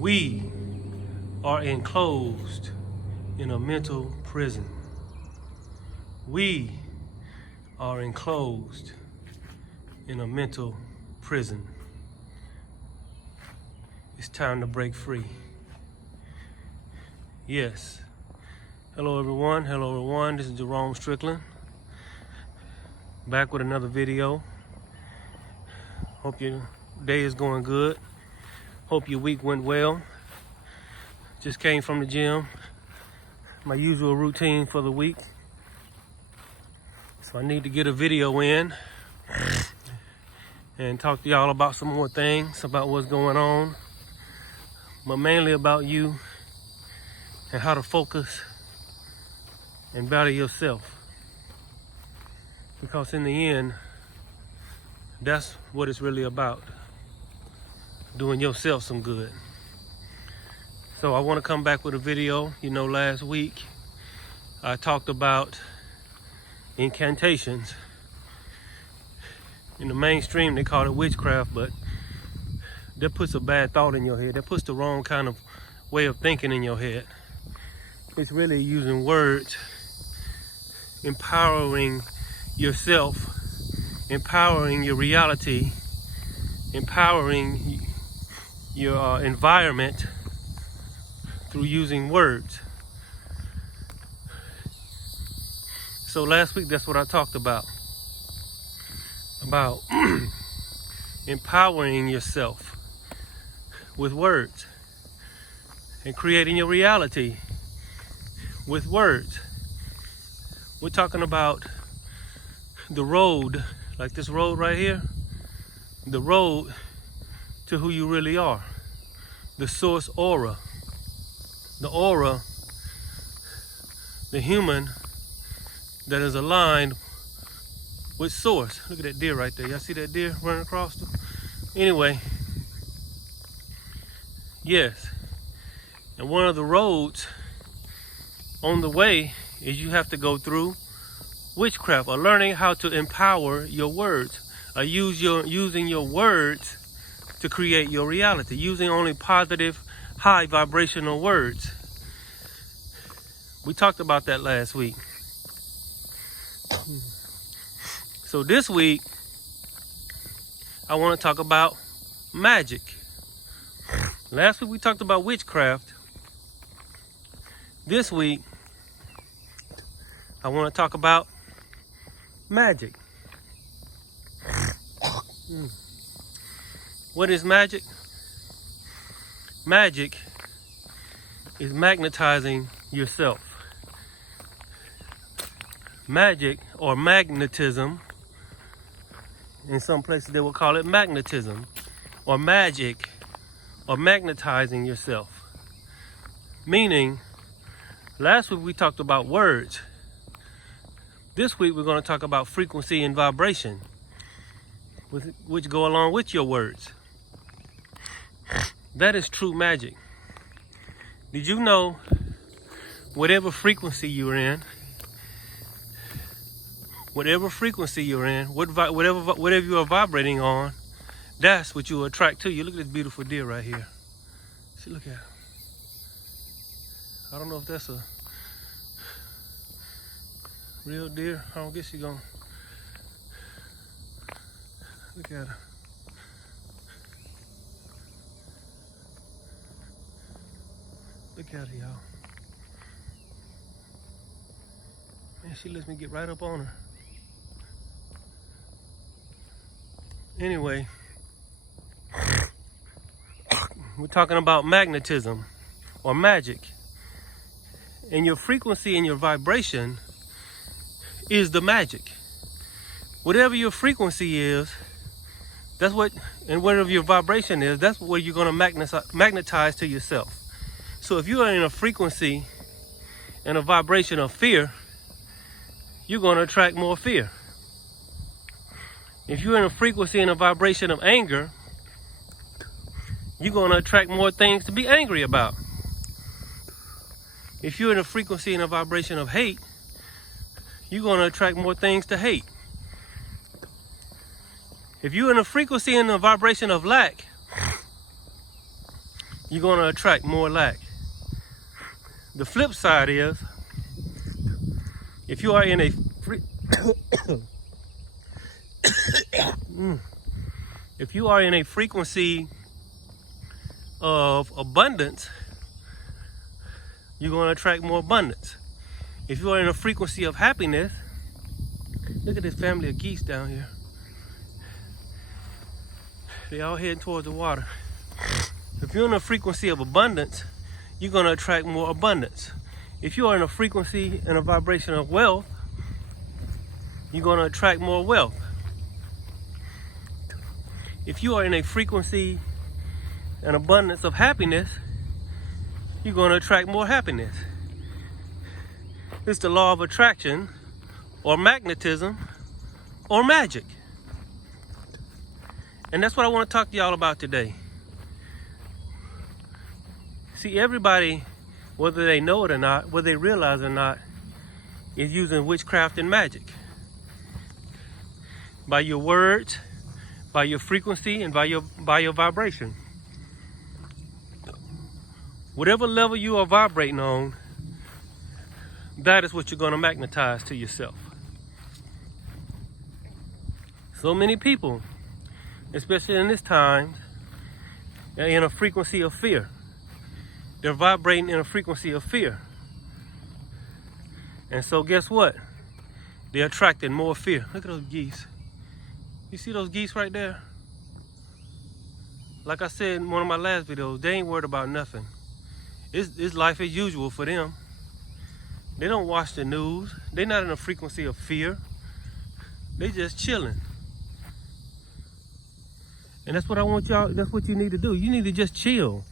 We are enclosed in a mental prison. We are enclosed in a mental prison. It's time to break free. Yes. Hello everyone. Hello everyone. This is Jerome Strickland. Back with another video. Hope your day is going good. Hope your week went well. Just came from the gym. My usual routine for the week. So I need to get a video in and talk to y'all about some more things, about what's going on, but mainly about you and how to focus and battle yourself. Because in the end, that's what it's really about. Doing yourself some good. So I want to come back with a video. You know, last week I talked about incantations. In the mainstream they call it witchcraft, but that puts a bad thought in your head. That puts the wrong kind of way of thinking in your head. It's really using words, empowering yourself, empowering your reality, empowering your environment through using words. So last week, that's what I talked about empowering yourself with words and creating your reality with words. We're talking about the road, like this road right here, the road to who you really are, the source aura, the aura, the human that is aligned with source. Look at that deer right there. Y'all see that deer running across them? Anyway, yes, and one of the roads on the way is you have to go through witchcraft, or learning how to empower your words, or using your words to create your reality, using only positive, high vibrational words. We talked about that last week. So this week, I want to talk about magic. Last week we talked about witchcraft. This week, I want to talk about magic. What is magic? Magic is magnetizing yourself. Magic, or magnetism, in some places they will call it magnetism, or magic, or magnetizing yourself. Meaning, last week we talked about words. This week we're going to talk about frequency and vibration, which go along with your words. That is true magic. Did you know whatever frequency you're in, whatever you are vibrating on, that's what you attract to you. Look at this beautiful deer right here. See, look at it. I don't know if that's a real deer. I don't guess you're gonna look at her. Look at her, y'all. Man, she lets me get right up on her. Anyway, we're talking about magnetism or magic. And your frequency and your vibration is the magic. Whatever your frequency is, that's what, and whatever your vibration is, that's what you're going to magnetize to yourself. So if you are in a frequency and a vibration of fear, you're going to attract more fear. If you're in a frequency and a vibration of anger, you're going to attract more things to be angry about. If you're in a frequency and a vibration of hate, you're going to attract more things to hate. If you're in a frequency and a vibration of lack, you're going to attract more lack. The flip side is, if you are in a if you are in a frequency of abundance, you're going to attract more abundance. If you are in a frequency of happiness, look at this family of geese down here. They all heading towards the water. If you're in a frequency of abundance, you're going to attract more abundance. If you are in a frequency and a vibration of wealth, you're going to attract more wealth. If you are in a frequency and abundance of happiness, you're going to attract more happiness. It's the law of attraction, or magnetism, or magic. And that's what I want to talk to y'all about today. See, everybody, whether they know it or not, whether they realize it or not, is using witchcraft and magic. By your words, by your frequency, and by your vibration. Whatever level you are vibrating on, that is what you're going to magnetize to yourself. So many people, especially in this time, are in a frequency of fear. They're vibrating in a frequency of fear. And so guess what? They're attracting more fear. Look at those geese. You see those geese right there? Like I said in one of my last videos, they ain't worried about nothing. It's life as usual for them. They don't watch the news. They're not in a frequency of fear. They just chilling. And that's what I want y'all, that's what you need to do. You need to just chill.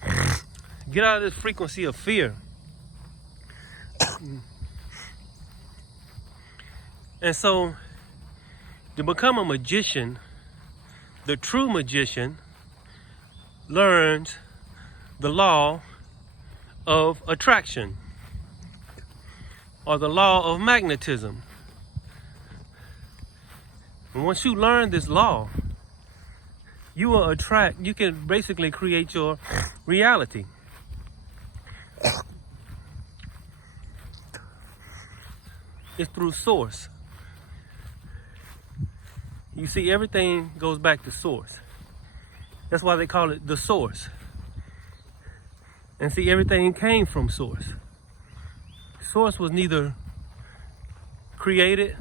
Get out of this frequency of fear. And so, to become a magician, the true magician learns the law of attraction, or the law of magnetism. And once you learn this law, you will attract, you can basically create your reality. It's through source. You see, everything goes back to source. That's why they call it the source. And see, everything came from source. Source was neither created,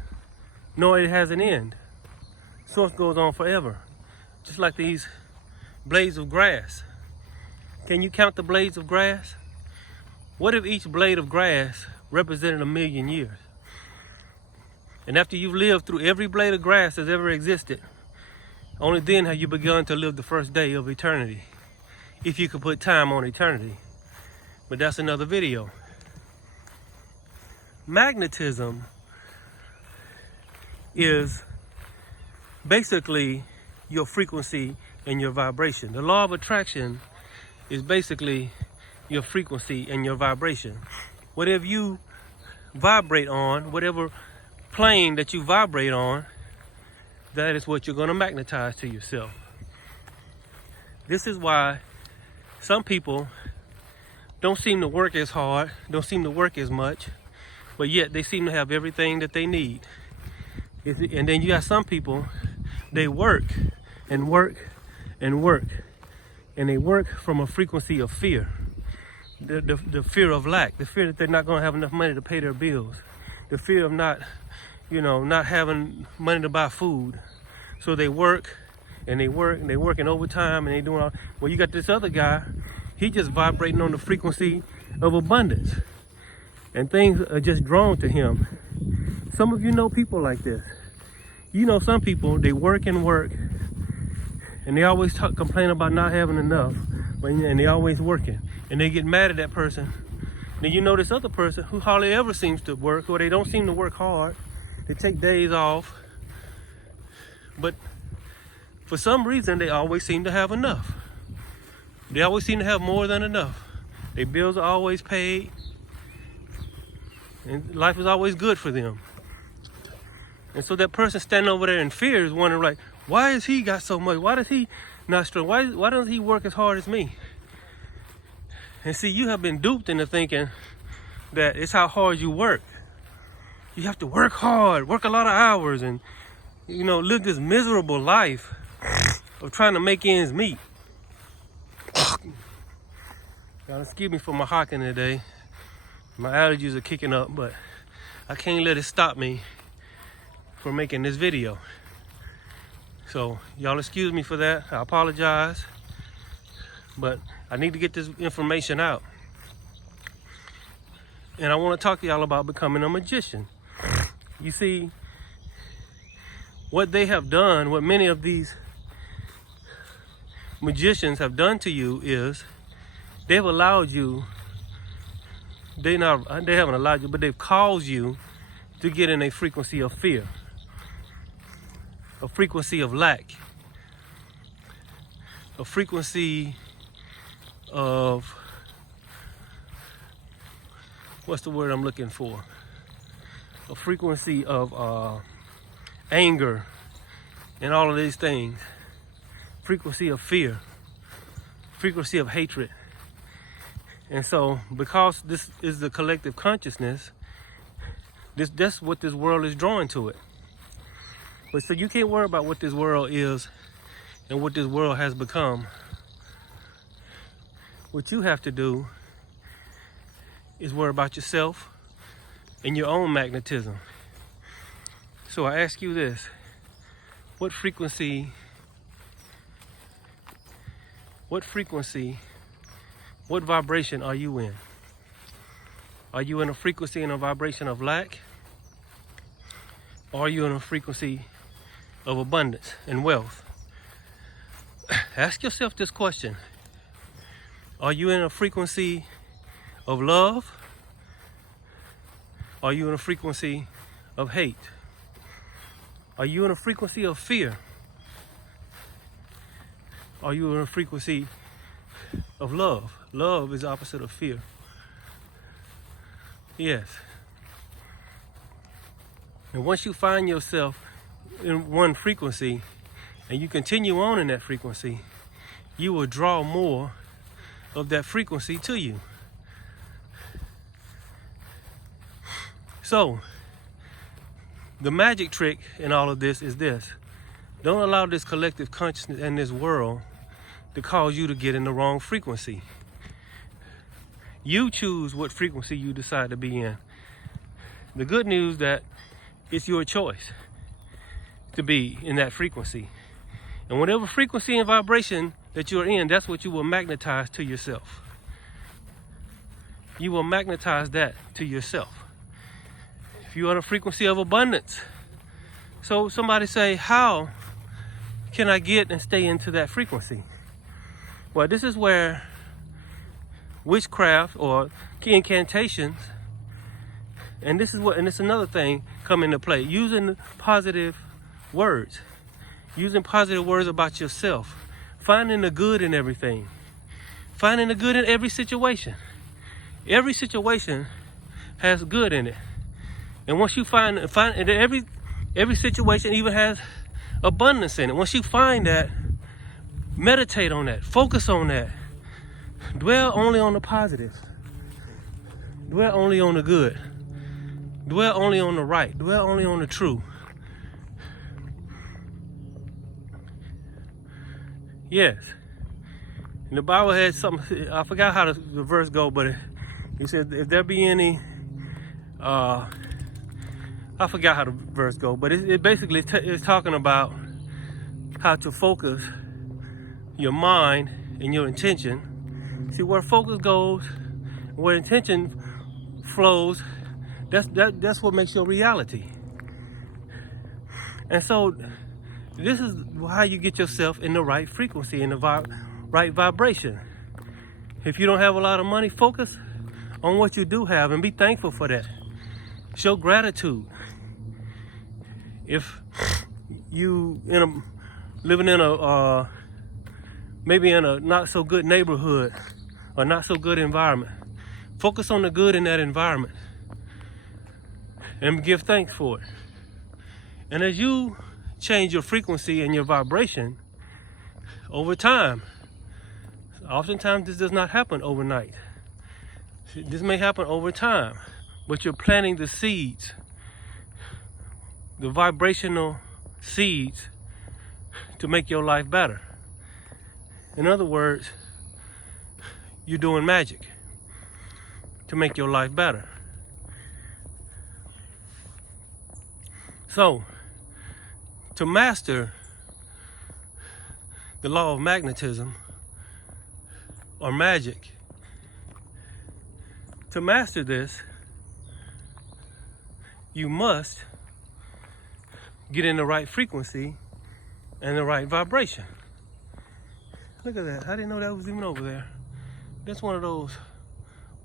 nor it has an end. Source goes on forever. Just like these blades of grass. Can you count the blades of grass? What if each blade of grass represented 1,000,000 years? And after you've lived through every blade of grass that's ever existed, only then have you begun to live the first day of eternity. If you could put time on eternity. But that's another video. Magnetism is basically your frequency and your vibration. The law of attraction is basically your frequency and your vibration. Whatever you vibrate on, whatever plane that you vibrate on, that is what you're going to magnetize to yourself. This is why some people don't seem to work as hard, don't seem to work as much, but yet they seem to have everything that they need. And then you got some people, they work and work and work, and they work from a frequency of fear. The fear of lack, the fear that they're not going to have enough money to pay their bills, the fear of not having money to buy food. So they work and they work and they working overtime and they doing all. Well, you got this other guy, he just vibrating on the frequency of abundance, and things are just drawn to him. Some of you know people like this. You know some people, they work and work, and they always complain about not having enough, and they always working, and they get mad at that person. Then you know this other person who hardly ever seems to work, or they don't seem to work hard. They take days off, but for some reason they always seem to have enough. They always seem to have more than enough. Their bills are always paid, and life is always good for them. And so that person standing over there in fear is wondering, like, why has he got so much? Why does he not struggle? Why doesn't he work as hard as me? And see, you have been duped into thinking that it's how hard you work. You have to work hard, work a lot of hours, and live this miserable life of trying to make ends meet. Y'all excuse me for my hawking today. My allergies are kicking up, but I can't let it stop me from making this video. So y'all excuse me for that. I apologize, but I need to get this information out. And I want to talk to y'all about becoming a magician. You see, what they have done, what many of these magicians have done to you is they've allowed you, they haven't allowed you, but they've caused you to get in a frequency of fear, a frequency of lack, a frequency of, what's the word I'm looking for? A frequency of anger and all of these things. Frequency of fear, frequency of hatred. And so, because this is the collective consciousness, that's what this world is drawing to it. But so you can't worry about what this world is and what this world has become. What you have to do is worry about yourself and your own magnetism. So I ask you this: what frequency, what vibration are you in? Are you in a frequency and a vibration of lack? Or are you in a frequency of abundance and wealth? Ask yourself this question: are you in a frequency of love? Are you in a frequency of hate? Are you in a frequency of fear? Are you in a frequency of love? Love is the opposite of fear. Yes. And once you find yourself in one frequency and you continue on in that frequency, you will draw more of that frequency to you. So, the magic trick in all of this is this: don't allow this collective consciousness and this world to cause you to get in the wrong frequency. You choose what frequency you decide to be in. The good news that it's your choice to be in that frequency. And whatever frequency and vibration that you're in, that's what you will magnetize to yourself. You will magnetize that to yourself. If you're on a frequency of abundance, so somebody say, how can I get and stay into that frequency? Well, this is where witchcraft or incantations, and it's another thing come into play. Using positive words about yourself, finding the good in everything, finding the good in every situation. Every situation has good in it, and once you find every situation even has abundance in it. Once you find that, meditate on that, focus on that, dwell only on the positive, dwell only on the good, dwell only on the right, dwell only on the true. Yes. And the Bible had something, I forgot how the verse go, but it said, if there be any, I forgot how the verse go, but it basically is talking about how to focus your mind and your intention. See, where focus goes, where intention flows, that's what makes your reality. And so this is how you get yourself in the right frequency, in the right vibration. If you don't have a lot of money, focus on what you do have and be thankful for that. Show gratitude. If you living in a maybe in a not so good neighborhood or not so good environment, focus on the good in that environment and give thanks for it. And as you change your frequency and your vibration over time, oftentimes this does not happen overnight. This may happen over time, but you're planting the seeds, the vibrational seeds, to make your life better. In other words, you're doing magic to make your life better. So, to master the law of magnetism or magic, to master this, you must get in the right frequency and the right vibration. Look at that. I didn't know that was even over there. That's one of those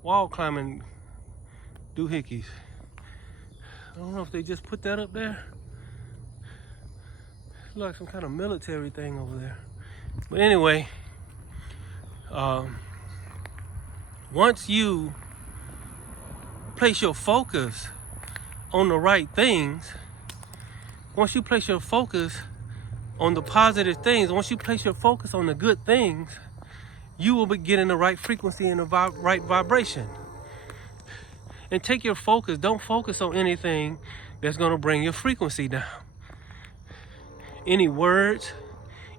wall climbing doohickeys. I don't know if they just put that up there. Looks like some kind of military thing over there. But anyway, once you place your focus on the right things, once you place your focus on the positive things, once you place your focus on the good things, you will be getting the right frequency and the right vibration. And take your focus, don't focus on anything that's going to bring your frequency down. Any words,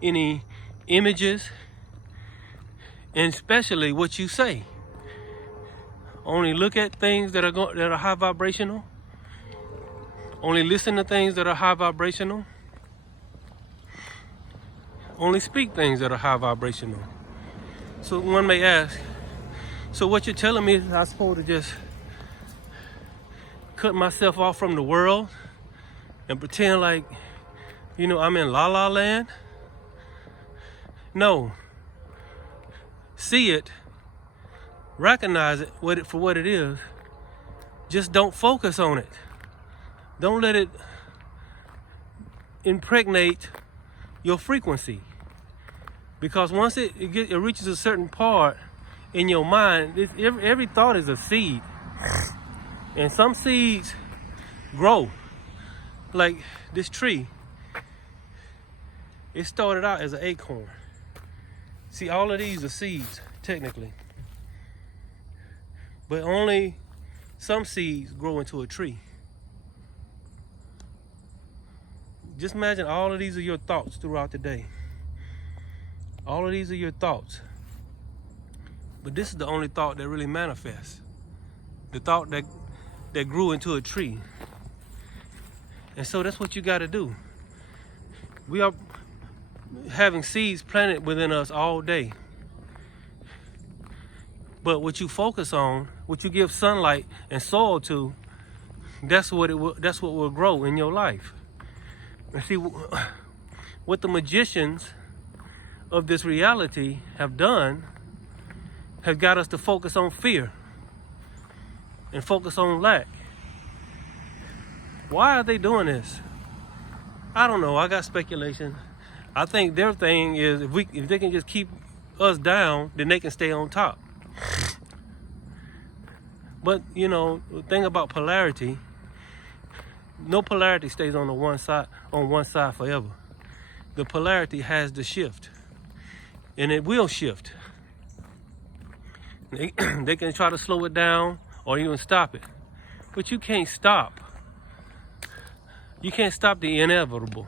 any images, and especially what you say. Only look at things that are high vibrational. Only listen to things that are high vibrational. Only speak things that are high vibrational. So one may ask, so what you're telling me is I'm supposed to just cut myself off from the world and pretend like, I'm in La La Land? No. See it, recognize it for what it is. Just don't focus on it. Don't let it impregnate your frequency. Because once it reaches a certain part in your mind, every thought is a seed. And some seeds grow. Like this tree. It started out as an acorn. See, all of these are seeds, technically. But only some seeds grow into a tree. Just imagine all of these are your thoughts throughout the day. All of these are your thoughts. But this is the only thought that really manifests. The thought that grew into a tree. And so that's what you got to do. We are having seeds planted within us all day. But what you focus on, what you give sunlight and soil to, that's what will grow in your life. And see, what the magicians of this reality have done have got us to focus on fear and focus on lack. Why are they doing this? I don't know. I got speculation. I think their thing is if they can just keep us down, then they can stay on top. But the thing about polarity, no polarity stays on one side forever. The polarity has to shift, and it will shift. They can try to slow it down or even stop it, but you can't stop. You can't stop the inevitable.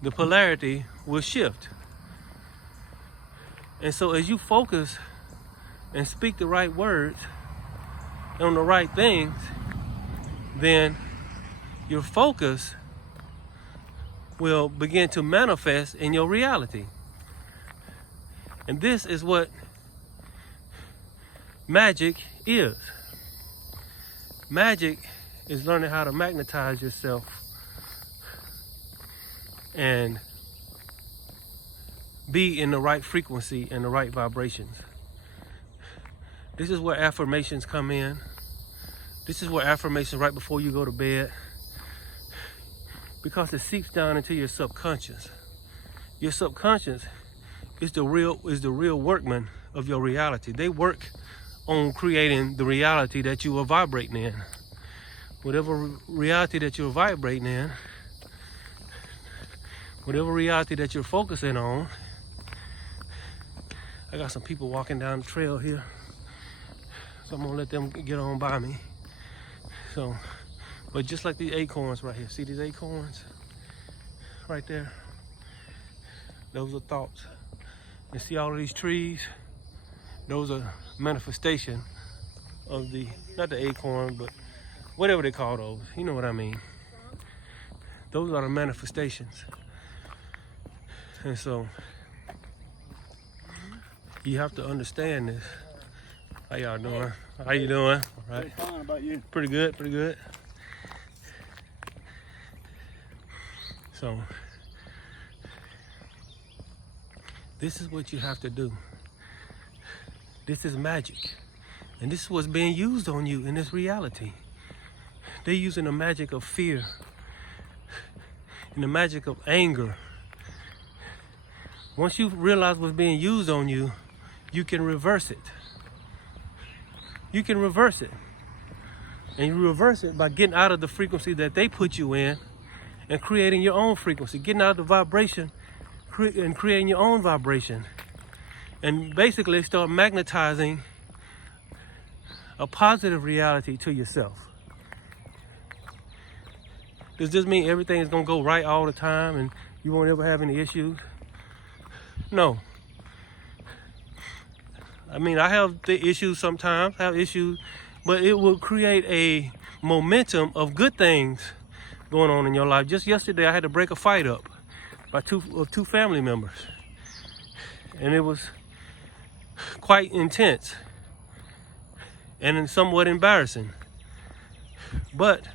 The polarity will shift. And so as you focus and speak the right words on the right things, then your focus will begin to manifest in your reality. And this is what magic is. Magic is learning how to magnetize yourself and be in the right frequency and the right vibrations. This is where affirmations come in. This is where affirmations right before you go to bed, because it seeps down into your subconscious. Your subconscious is the real workman of your reality. They work on creating the reality that you are vibrating in. Whatever reality that you're vibrating in, whatever reality that you're focusing on. I got some people walking down the trail here. So I'm gonna let them get on by me. So, but just like these acorns right here, see these acorns right there? Those are thoughts. And see all of these trees? Those are manifestation of the, not the acorn, but whatever they call those. You know what I mean? Those are the manifestations. And so, you have to understand this. How y'all doing? How you doing? All right. Fine. How about you? Pretty good, pretty good. So, this is what you have to do. This is magic. And this is what's being used on you in this reality. They're using the magic of fear and the magic of anger. Once you realize what's being used on you, you can reverse it. You can reverse it. And you reverse it by getting out of the frequency that they put you in and creating your own frequency, getting out of the vibration and creating your own vibration. And basically start magnetizing a positive reality to yourself. Does this mean everything is going to go right all the time and you won't ever have any issues? No. I mean, I have the issues sometimes, but it will create a momentum of good things going on in your life. Just yesterday, I had to break a fight up by two family members. And it was quite intense and somewhat embarrassing. But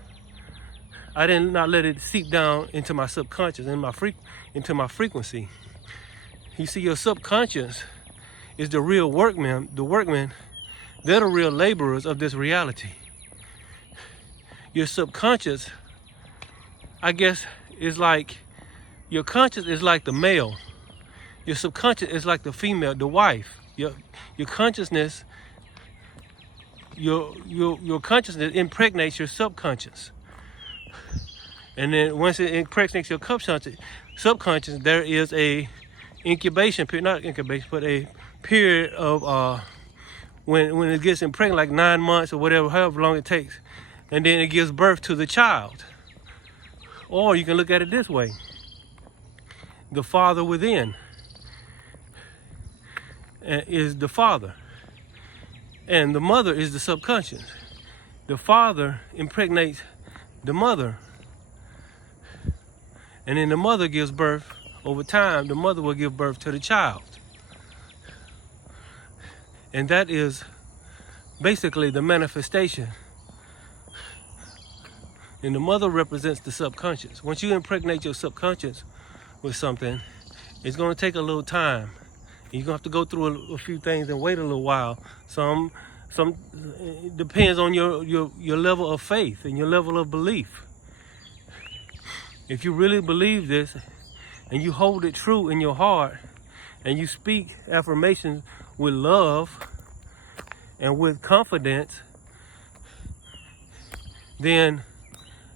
I did not let it seep down into my subconscious and into my frequency. You see, your subconscious is the real workmen. The workmen, they're the real laborers of this reality. Your subconscious, I guess, is like, your conscious is like the male. Your subconscious is like the female, the wife. Your consciousness, your consciousness impregnates your subconscious. And then once it impregnates your subconscious, there is a incubation period, not incubation, but a period of when it gets impregnated, like 9 months or whatever, however long it takes, and then it gives birth to the child. Or you can look at it this way: the father within is the father, and the mother is the subconscious. The father impregnates the mother, and then the mother gives birth. Over time, the mother will give birth to the child. And that is basically the manifestation. And the mother represents the subconscious. Once you impregnate your subconscious with something, it's going to take a little time. You're going to have to go through a few things and wait a little while. Some it depends on your level of faith and your level of belief. If you really believe this, and you hold it true in your heart, and you speak affirmations with love and with confidence, then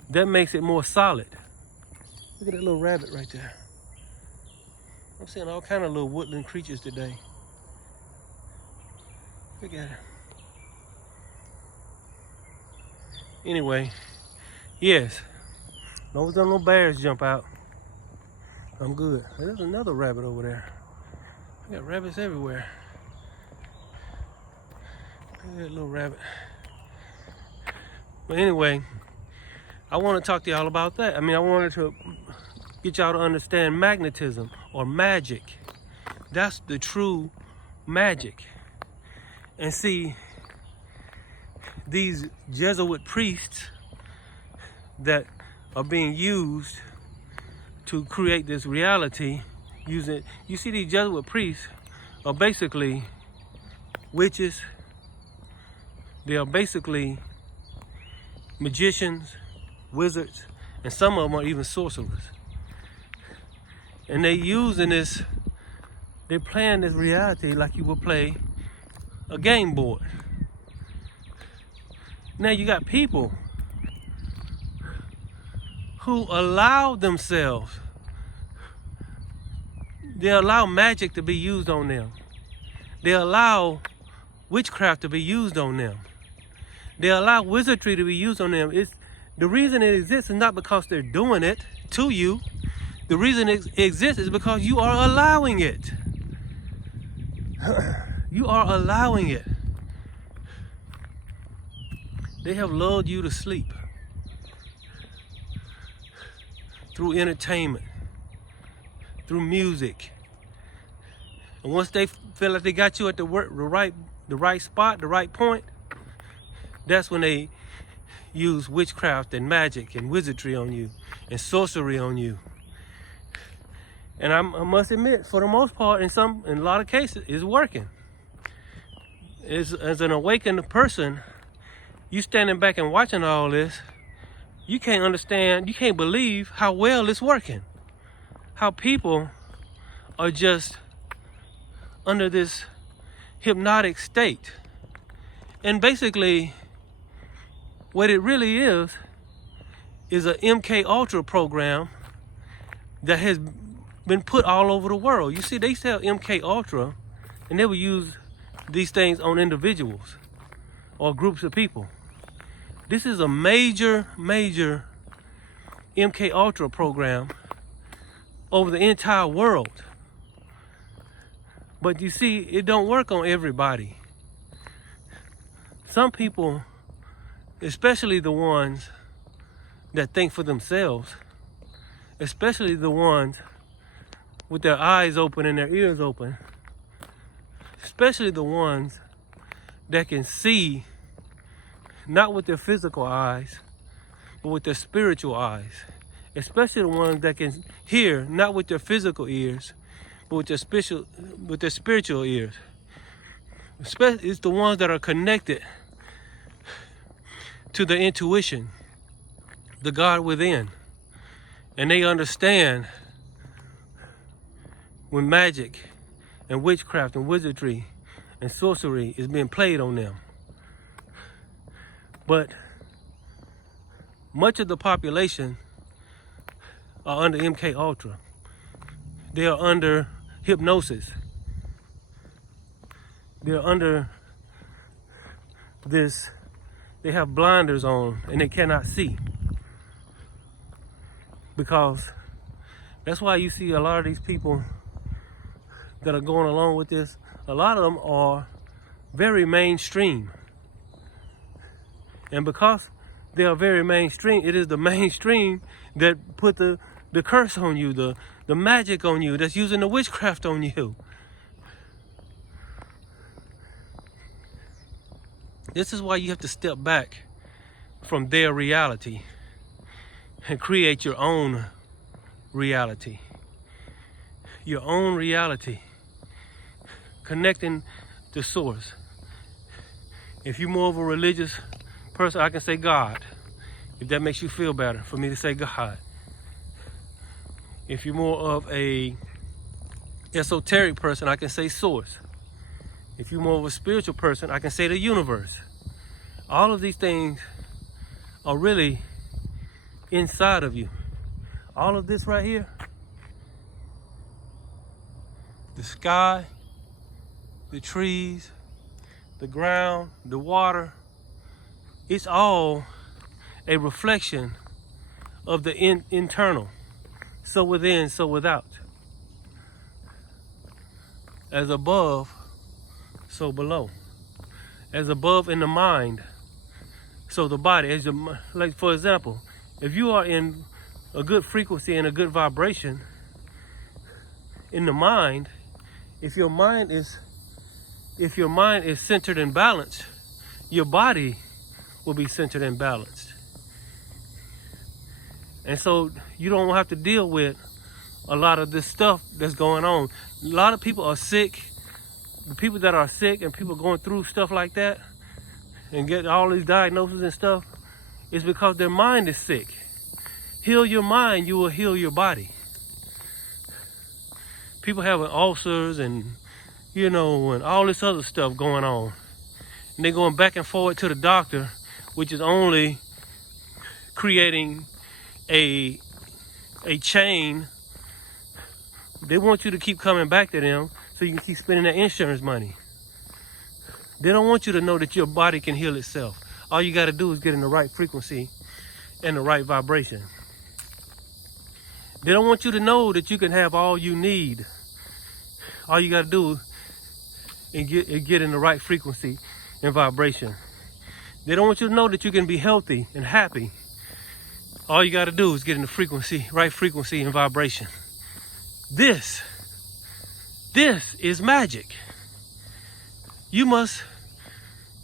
that makes it more solid. Look at that little rabbit right there. I'm seeing all kind of little woodland creatures today. Look at her. Anyway, yes, as long as there no bears jump out, I'm good. There's another rabbit over there. I got rabbits everywhere. Look at that little rabbit. But anyway, I want to talk to y'all about that. I mean, I wanted to get y'all to understand magnetism or magic. That's the true magic. And see, these Jesuit priests that are being used to create this reality, you see, these Jesuit priests are basically witches. They are basically magicians, wizards, and some of them are even sorcerers. And they're playing this reality like you would play a game board. Now you got people who allow themselves, they allow magic to be used on them. They allow witchcraft to be used on them. They allow wizardry to be used on them. The reason it exists is not because they're doing it to you. The reason it exists is because you are allowing it. You are allowing it. They have lulled you to sleep through entertainment, through music. And once they feel like they got you at the right spot, the right point, that's when they use witchcraft and magic and wizardry on you and sorcery on you. And I must admit, for the most part, in a lot of cases, it's working. As an awakened person, you standing back and watching all this, you can't understand, you can't believe how well it's working. How people are just under this hypnotic state. And basically, what it really is a MK Ultra program that has been put all over the world. You see, they sell MK Ultra, and they will use these things on individuals or groups of people. This is a major MK Ultra program over the entire world. But you see, it don't work on everybody. Some people, especially the ones that think for themselves, especially the ones with their eyes open and their ears open, especially the ones that can see not with their physical eyes, but with their spiritual eyes, especially the ones that can hear not with their physical ears, but with their spiritual ears. It's the ones that are connected to the intuition, the God within, and they understand when magic and witchcraft and wizardry and sorcery is being played on them. But much of the population are under MK Ultra. They are under hypnosis. They're under this, they have blinders on and they cannot see. Because that's why you see a lot of these people that are going along with this, a lot of them are very mainstream. And because they are very mainstream, it is the mainstream that put the curse on you, the magic on you, that's using the witchcraft on you. This is why you have to step back from their reality and create your own reality. Your own reality. Connecting to source. If you're more of a religious person, I can say God. If that makes you feel better, for me to say God. If you're more of a esoteric person, I can say source. If you're more of a spiritual person, I can say the universe. All of these things are really inside of you. All of this right here, the sky, the trees, the ground, the water, it's all a reflection of the internal. So within, so without. As above, so below. As above in the mind, so the body. Like for example, if you are in a good frequency and a good vibration in the mind, if your mind is centered and balanced, your body will be centered and balanced. And so you don't have to deal with a lot of this stuff that's going on. A lot of people are sick. The people that are sick and people going through stuff like that and get all these diagnoses and stuff, is because their mind is sick. Heal your mind, you will heal your body. People having ulcers and, and all this other stuff going on. And they're going back and forward to the doctor, which is only creating a chain. They want you to keep coming back to them so you can keep spending that insurance money. They don't want you to know that your body can heal itself. All you got to do is get in the right frequency and the right vibration. They don't want you to know that you can have all you need. All you got to do is get in the right frequency and vibration. They don't want you to know that you can be healthy and happy. All you got to do is get in the right frequency and vibration. This is magic. You must,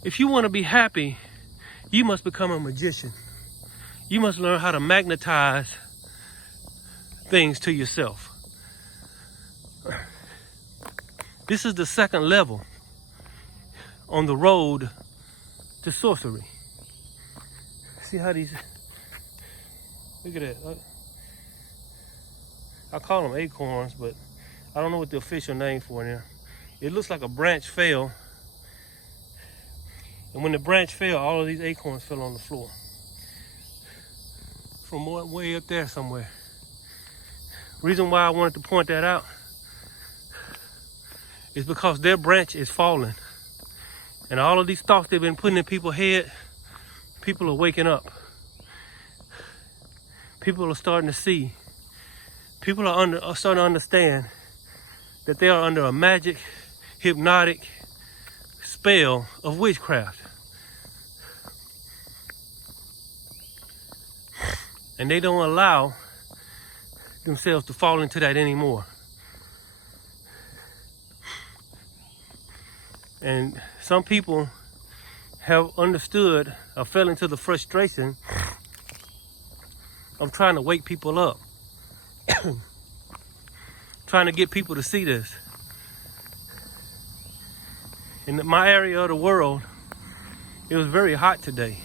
if you want to be happy, you must become a magician. You must learn how to magnetize things to yourself. This is the second level on the road to sorcery. See how these, look at that. I call them acorns, but I don't know what the official name for them. It looks like a branch fell. And when the branch fell, all of these acorns fell on the floor. From way up there somewhere. Reason why I wanted to point that out is because their branch is falling. And all of these thoughts they've been putting in people's head, people are waking up. People are starting to see. People are starting to understand that they are under a magic, hypnotic spell of witchcraft. And they don't allow themselves to fall into that anymore. And some people have understood or fell into the frustration of trying to wake people up. Trying to get people to see this. In my area of the world, it was very hot today.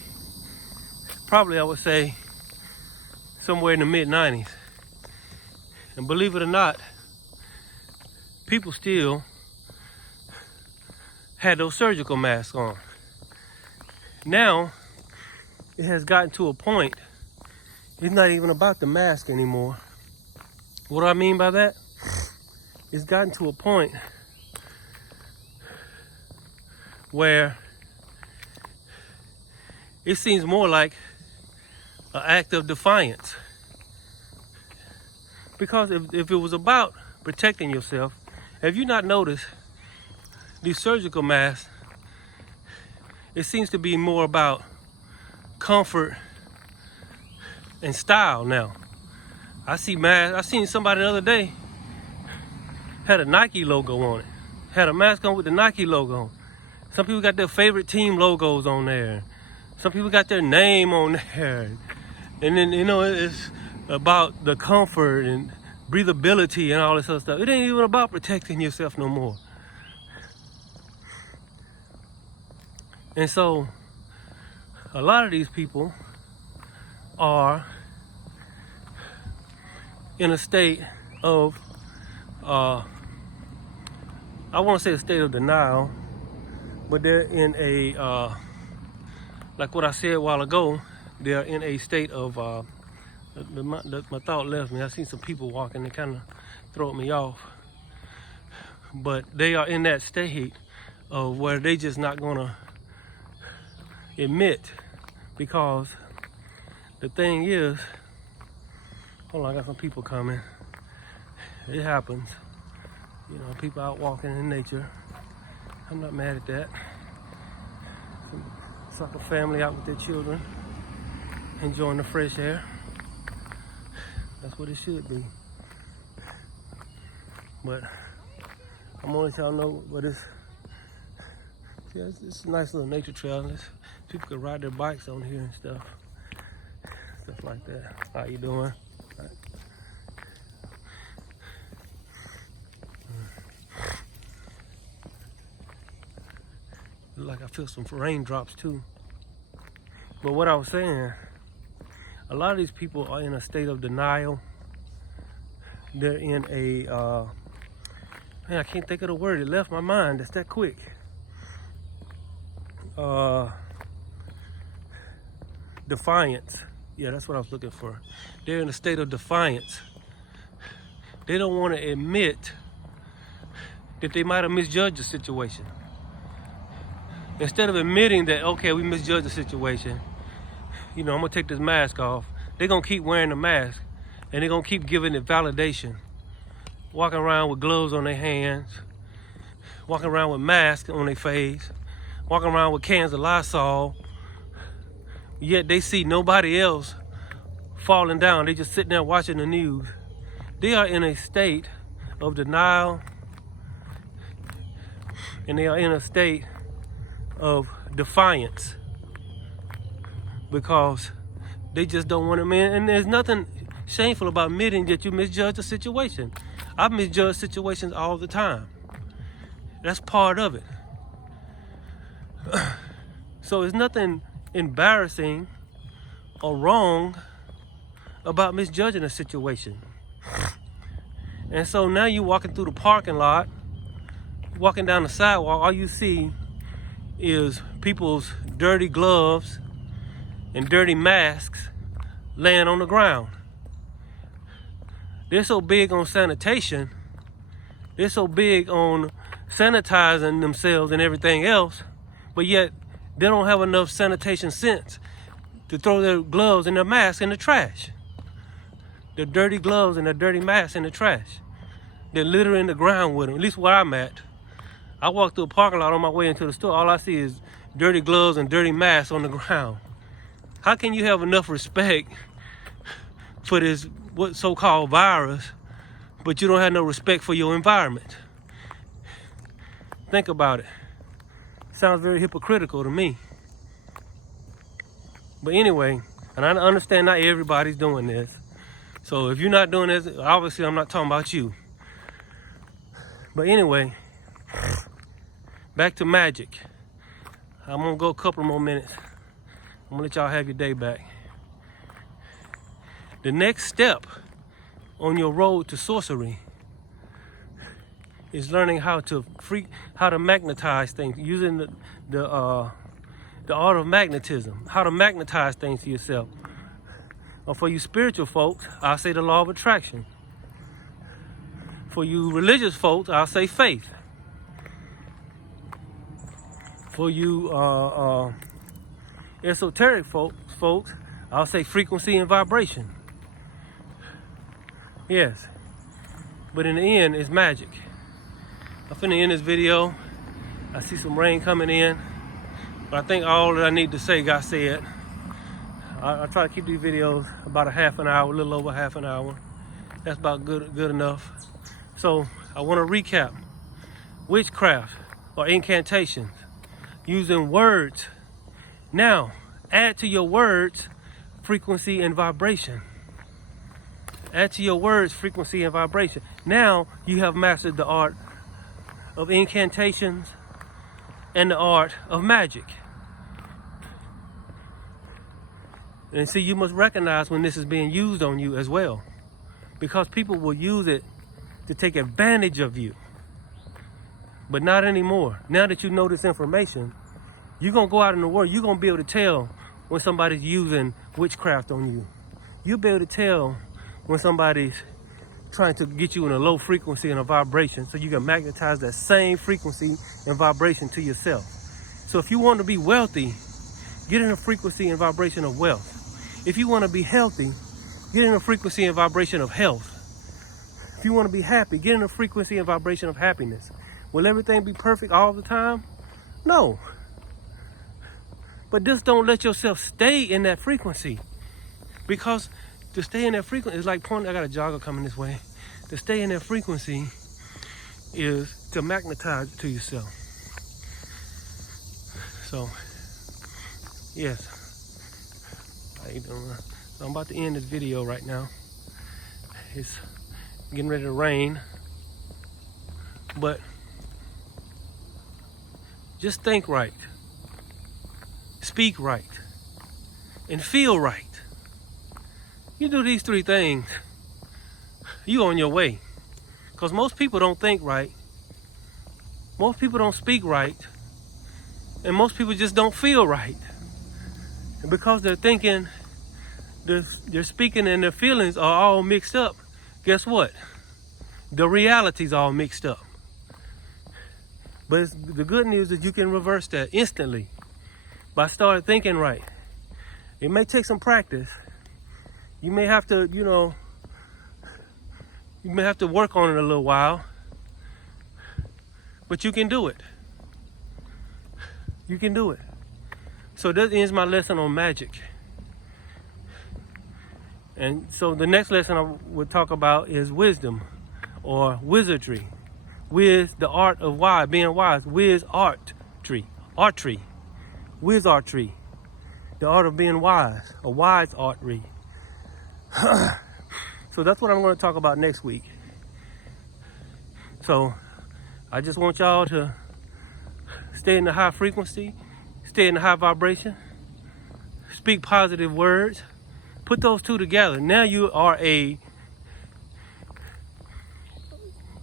Probably, I would say, somewhere in the mid-90s. And believe it or not, people still had those surgical masks on. Now, it has gotten to a point, it's not even about the mask anymore. What do I mean by that? It's gotten to a point where it seems more like an act of defiance. Because if it was about protecting yourself, have you not noticed these surgical masks, it seems to be more about comfort and style now. I see masks, I seen somebody the other day had a Nike logo on it. Had a mask on with the Nike logo. Some people got their favorite team logos on there. Some people got their name on there. And then, you know, it's about the comfort and breathability and all this other stuff. It ain't even about protecting yourself no more. And so, a lot of these people are in a state of, I want to say a state of denial, but they're in a, like what I said a while ago, they're in a state of, my thought left me. I seen some people walking, they kind of throw me off. But they are in that state of where they just not gonna admit, because the thing is, hold on, I got some people coming. It happens. You know, people out walking in nature. I'm not mad at that. It's like a family out with their children, enjoying the fresh air. That's what it should be. But I'm gonna let y'all know what it's, yeah, it's a nice little nature trail. People could ride their bikes on here and stuff like that. How you doing? All right. Look like I feel some raindrops too. But what I was saying, a lot of these people are in a state of denial. They're in a, man, I can't think of the word. It left my mind. It's that quick. Defiance. Yeah, that's what I was looking for. They're in a state of defiance. They don't want to admit that they might have misjudged the situation. Instead of admitting that, okay, we misjudged the situation, I'm gonna take this mask off, they're gonna keep wearing the mask and they're gonna keep giving it validation. Walking around with gloves on their hands, walking around with masks on their face, walking around with cans of Lysol, yet they see nobody else falling down. They just sitting there watching the news. They are in a state of denial, and they are in a state of defiance because they just don't want to admit. And there's nothing shameful about admitting that you misjudged a situation. I've misjudged situations all the time. That's part of it. So there's nothing embarrassing or wrong about misjudging a situation. And so now you're walking through the parking lot, walking down the sidewalk, all you see is people's dirty gloves and dirty masks laying on the ground. They're so big on sanitation, they're so big on sanitizing themselves and everything else, but yet they don't have enough sanitation sense to throw their gloves and their masks in the trash. Their dirty gloves and their dirty masks in the trash. They're littering the ground with them, at least where I'm at. I walk through a parking lot on my way into the store, all I see is dirty gloves and dirty masks on the ground. How can you have enough respect for this what so-called virus, but you don't have no respect for your environment? Think about it. Sounds very hypocritical to me. But anyway, and I understand not everybody's doing this. So if you're not doing this, obviously I'm not talking about you. But anyway, back to magic. I'm gonna go a couple more minutes. I'm gonna let y'all have your day back. The next step on your road to sorcery is learning how to magnetize things, using the art of magnetism, how to magnetize things to yourself. Or for you spiritual folks, I'll say the law of attraction. For you religious folks, I'll say faith. For you esoteric folks, I'll say frequency and vibration. Yes, but in the end, it's magic. I'm finna end this video. I see some rain coming in, but I think all that I need to say got said. I try to keep these videos about a half an hour, a little over half an hour. That's about good enough. So I want to recap. Witchcraft or incantations, using words. Now, add to your words frequency and vibration. Add to your words frequency and vibration. Now you have mastered the art of incantations and the art of magic. And see, you must recognize when this is being used on you as well, because people will use it to take advantage of you. But not anymore. Now that you know this information, you're going to go out in the world, you're going to be able to tell when somebody's using witchcraft on you. You'll be able to tell when somebody's trying to get you in a low frequency and a vibration, so you can magnetize that same frequency and vibration to yourself. So if you want to be wealthy, get in a frequency and vibration of wealth. If you want to be healthy, get in a frequency and vibration of health. If you want to be happy, get in a frequency and vibration of happiness. Will everything be perfect all the time? No. But just don't let yourself stay in that frequency, because to stay in that frequency is like pointing. I got a jogger coming this way. To stay in that frequency is to magnetize it to yourself. So, yes. How you doing? So I'm about to end this video right now. It's getting ready to rain. But just think right, speak right, and feel right. You do these three things, you on your way. Because most people don't think right, most people don't speak right, and most people just don't feel right. And because they're thinking, they're speaking, and their feelings are all mixed up, guess what? The reality's all mixed up. But the good news is you can reverse that instantly by starting thinking right. It may take some practice. You may have to, you may have to work on it a little while, but you can do it. You can do it. So that ends my lesson on magic. And so the next lesson I would talk about is wisdom or wizardry. Wiz, the art of wise, being wise. Wiz artry. Wiz artry. The art of being wise. A wise artry. So that's what I'm going to talk about next week. So I just want y'all to stay in the high frequency, stay in the high vibration, speak positive words, put those two together. Now you are I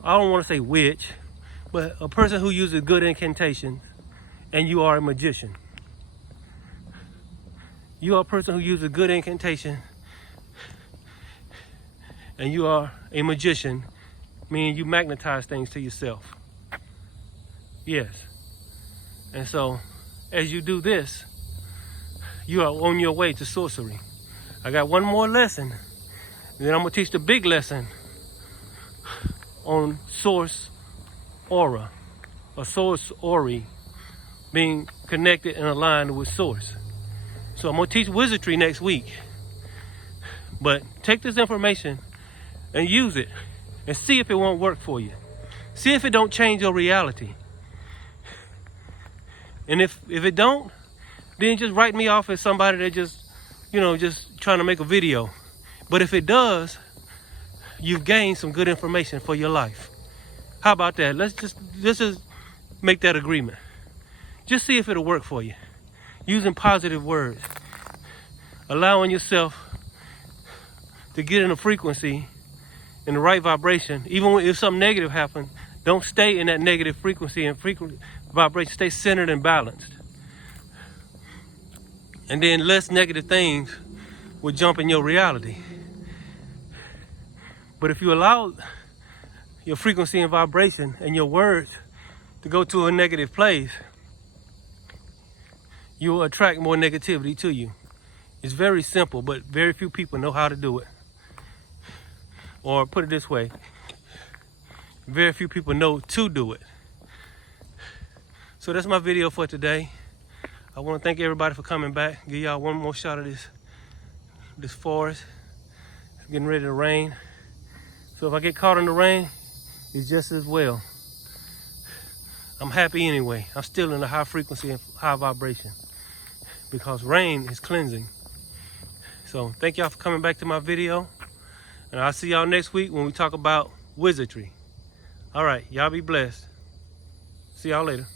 don't want to say witch, but a person who uses good incantations, and you are a magician. You are a person who uses good incantation, and you are a magician, meaning you magnetize things to yourself. Yes. And so, as you do this, you are on your way to sorcery. I got one more lesson. Then I'm going to teach the big lesson on source aura, or source ori, being connected and aligned with source. So I'm going to teach wizardry next week. But take this information and use it and see if it won't work for you. See if it don't change your reality. And if it don't, then just write me off as somebody that just trying to make a video. But if it does, you've gained some good information for your life. How about that? Let's just make that agreement. Just see if it'll work for you. Using positive words. Allowing yourself to get in a frequency, in the right vibration. Even if something negative happens, don't stay in that negative frequency and vibration. Stay centered and balanced. And then less negative things will jump in your reality. But if you allow your frequency and vibration and your words to go to a negative place, you will attract more negativity to you. It's very simple, but very few people know how to do it. Or put it this way, very few people know to do it. So that's my video for today. I want to thank everybody for coming back. Give y'all one more shot of this forest. It's getting ready to rain. So if I get caught in the rain, it's just as well. I'm happy anyway. I'm still in the high frequency and high vibration because rain is cleansing. So thank y'all for coming back to my video. And I'll see y'all next week when we talk about wizardry. All right, y'all be blessed. See y'all later.